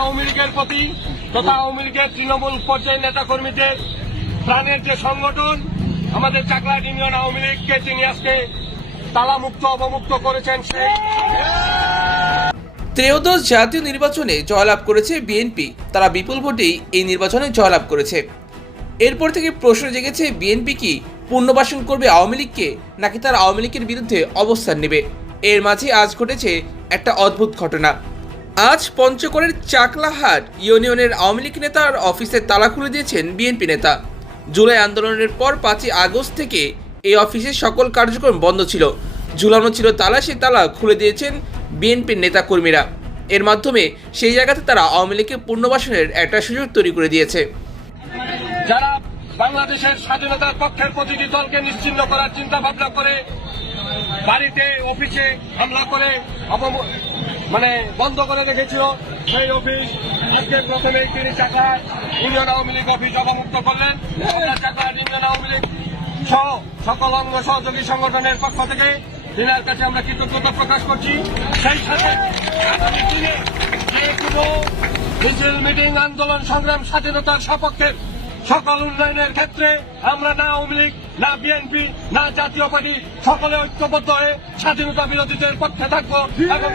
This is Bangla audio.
আওয়ামী লীগের প্রতি তথা আওয়ামী লীগের তৃণমূল পর্যায়ের নেতা কর্মীদের প্রাণের যে সংগঠন আমাদের চাকলাহাট ইউনিয়ন আওয়ামী লীগকে তিনি আজকে তালামুক্ত অবমুক্ত করেছেন। সেই ত্রয়োদশ জাতীয় নির্বাচনে জয়লাভ করেছে বিএনপি। তারা বিপুল ভোটেই এই নির্বাচনে জয়লাভ করেছে। এরপর থেকে প্রশ্ন জেগেছে, বিএনপি কি পুনর্বাসন করবে আওয়ামী লীগকে, নাকি তারা আওয়ামী লীগের বিরুদ্ধে অবস্থান নেবে? এর মাঝে আজ ঘটেছে একটা অদ্ভুত ঘটনা। আজ পঞ্চগড়ের চাকলাহাট ইউনিয়নের আওয়ামী লীগ নেতার অফিসে তালা খুলে দিয়েছেন বিএনপি নেতা। জুলাই আন্দোলনের পর 5ই আগস্ট থেকে এই অফিসের সকল কার্যক্রম বন্ধ ছিল। ঝুলানো ছিল তালা, সেই তালা খুলে দিয়েছেন বিএনপির নেতাকর্মীরা। এর মাধ্যমে সেই জায়গাতে তারা আওয়ামী লীগকে পুনর্বাসনের একটা সুযোগ তৈরি করে দিয়েছে। যারা বাংলাদেশের স্বাধীনতার পক্ষের প্রতিটি দলকে নিশ্চিহ্ন করার চিন্তা ভাবনা করে বাড়িতে অফিসে হামলা করে বন্ধ করে রেখেছিল, সেই অফিস আজকে প্রথমে তিনি চাকলাহাট ইউনিয়ন আওয়ামী লীগ অফিস অবমুক্ত করলেন। চাকলাহাট ইউনিয়ন আওয়ামী লীগ সহ সকল অঙ্গ সহযোগী সংগঠনের পক্ষ থেকে তিনার কাছে আমরা কৃতজ্ঞতা প্রকাশ করছি। সেই সাথে আগামী দিনে যে কোনো মিছিল, মিটিং, আন্দোলন, সংগ্রাম স্বাধীনতার সপক্ষে সকল উন্নয়নের ক্ষেত্রে আমরা না আওয়ামী লীগ, না বিএনপি, না জাতীয় পার্টি সকলে ঐক্যবদ্ধ হয়ে স্বাধীনতা বিরোধীদের পক্ষে থাকবো এবং